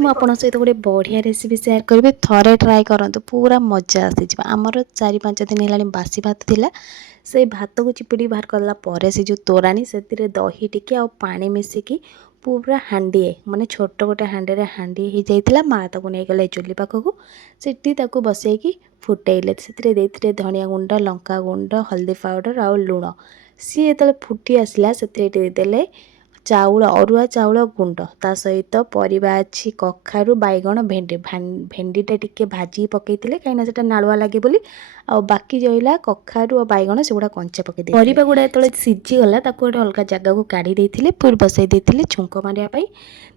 ମୁଁ ଆପଣଙ୍କ ସହିତ ଗୋଟେ ବଢ଼ିଆ ରେସିପି ସେୟାର କରିବି। ଥରେ ଟ୍ରାଏ କରନ୍ତୁ, ପୁରା ମଜା ଆସିଯିବ। ଆମର 4-5 ଦିନ ହେଲାଣି ବାସି ଭାତ ଥିଲା। ସେଇ ଭାତକୁ ଚିପିଡ଼ି ବାହାର କଲା ପରେ ସେ ଯେଉଁ ତୋରାଣି, ସେଥିରେ ଦହି ଟିକେ ଆଉ ପାଣି ମିଶିକି ପୁରା ହାଣ୍ଡିଏ, ମାନେ ଛୋଟ ଗୋଟେ ହାଣ୍ଡିରେ ହାଣ୍ଡିଏ ହେଇଯାଇଥିଲା। ମାଆ ତାକୁ ନେଇଗଲେ ଚୁଲି ପାଖକୁ, ସେଠି ତାକୁ ବସେଇକି ଫୁଟେଇଲେ। ସେଥିରେ ଦେଇଥିଲେ ଧନିଆ ଗୁଣ୍ଡ, ଲଙ୍କା ଗୁଣ୍ଡ, ହଳଦୀ ପାଉଡ଼ର ଆଉ ଲୁଣ। ସିଏ ଯେତେବେଳେ ଫୁଟି ଆସିଲା, ସେଥିରେ ଦେଇଦେଲେ ଚାଉଳ, ଅରୁଆ ଚାଉଳ ଗୁଣ୍ଡ, ତା ସହିତ ପରିବା ଅଛି କଖାରୁ, ବାଇଗଣ, ଭେଣ୍ଡି। ଭେଣ୍ଡିଟା ଟିକେ ଭାଜିକି ପକାଇଥିଲେ କାହିଁକିନା ସେଟା ନାଳୁଆ ଲାଗେ ବୋଲି। ଆଉ ବାକି ରହିଲା କଖାରୁ ଆଉ ବାଇଗଣ, ସେଗୁଡ଼ା କଞ୍ଚା ପକାଇ ଦେଇଥିଲେ। ପରିବା ଗୁଡ଼ା ଯେତେବେଳେ ସିଝିଗଲା ତାକୁ ଗୋଟେ ଅଲଗା ଜାଗାକୁ କାଢ଼ି ଦେଇଥିଲେ। ପୁଣି ବସାଇ ଦେଇଥିଲେ ଛୁଙ୍କ ମାରିବା ପାଇଁ।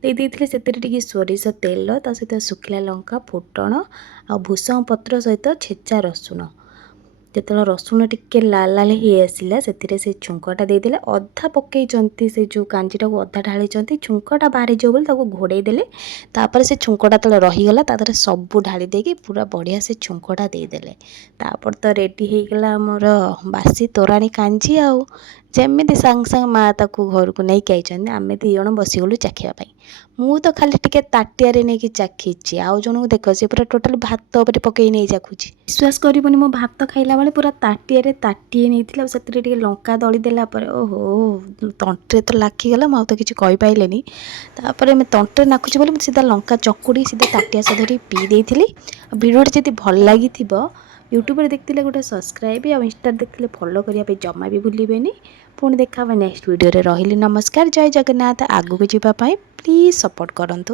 ଦେଇଥିଲେ ସେଥିରେ ଟିକେ ସୋରିଷ ତେଲ, ତା ସହିତ ଶୁଖିଲା ଲଙ୍କା, ଫୁଟଣ ଆଉ ଭୃଷଙ୍ଗ ପତ୍ର ସହିତ ଛେଚା ରସୁଣ। ଯେତେବେଳେ ରସୁଣ ଟିକେ ଲାଲ ଲାଲ ହେଇ ଆସିଲା, ସେଥିରେ ସେ ଛୁଙ୍କଟା ଦେଇଦେଲେ। ଅଧା ପକାଇଛନ୍ତି, ସେ ଯେଉଁ କାଞ୍ଜିଟାକୁ ଅଧା ଢାଳିଛନ୍ତି, ଛୁଙ୍କଟା ବାହାରିଯିବ ବୋଲି ତାକୁ ଘୋଡ଼େଇ ଦେଲେ। ତାପରେ ସେ ଛୁଙ୍କଟା ଯେତେବେଳେ ରହିଗଲା, ତା ଦେହରେ ସବୁ ଢାଳି ଦେଇକି ପୁରା ବଢ଼ିଆ ସେ ଛୁଙ୍କଟା ଦେଇଦେଲେ। ତାପରେ ତ ରେଡ଼ି ହେଇଗଲା ଆମର ବାସି ତୋରାଣି କାଞ୍ଜି। ଆଉ ଯେମିତି ସାଙ୍ଗେ ସାଙ୍ଗେ ମାଆ ତାକୁ ଘରକୁ ନେଇକି ଆଇଛନ୍ତି, ଆମେ 2 ଜଣ ବସିଗଲୁ ଚାଖିବା ପାଇଁ। ମୁଁ ତ ଖାଲି ଟିକେ ତାଟିଆରେ ନେଇକି ଚାଖିଛି, ଆଉ ଜଣଙ୍କୁ ଦେଖ ସେ ପୁରା ଟୋଟାଲ୍ ଭାତ ଉପରେ ପକାଇ ନେଇ ଚାଖୁଛି। ବିଶ୍ୱାସ କରିବନି, ମୁଁ ଭାତ ଖାଇଲା ବେଳେ ପୁରା ତାଟିଆରେ ତାଟିଏ ନେଇଥିଲା। ଆଉ ସେଥିରେ ଟିକେ ଲଙ୍କା ଦଳି ଦେଲା ପରେ ଓହୋ, ତଣ୍ଟିରେ ତ ଲାଖିଗଲା। ମୁଁ ଆଉ ତ କିଛି କହିପାରିଲିନି। ତାପରେ ଆମେ ତଣ୍ଟିରେ ନାଖୁଛି ବୋଲି ମୁଁ ସିଧା ଲଙ୍କା ଚକୁଡ଼ି ସିଧା ତାଟିଆ ସହ ଧରି ପିଇ ଦେଇଥିଲି। ଆଉ ଭିଡ଼ିଓଟି ଯଦି ଭଲ ଲାଗିଥିବ, ୟୁଟ୍ୟୁବରେ ଦେଖିଥିଲେ ଗୋଟେ ସବସ୍କ୍ରାଇବ୍, ଆଉ ଇନଷ୍ଟାରେ ଦେଖିଥିଲେ ଫଲୋ କରିବା ପାଇଁ ଜମା ବି ଭୁଲିବେନି। ପୁଣି ଦେଖା ହେବ ନେକ୍ସଟ ଭିଡ଼ିଓରେ। ରହିଲି ନମସ୍କାର, ଜୟ ଜଗନ୍ନାଥ। ଆଗକୁ ଯିବା ପାଇଁ ପ୍ଲିଜ୍ ସପୋର୍ଟ କରନ୍ତୁ।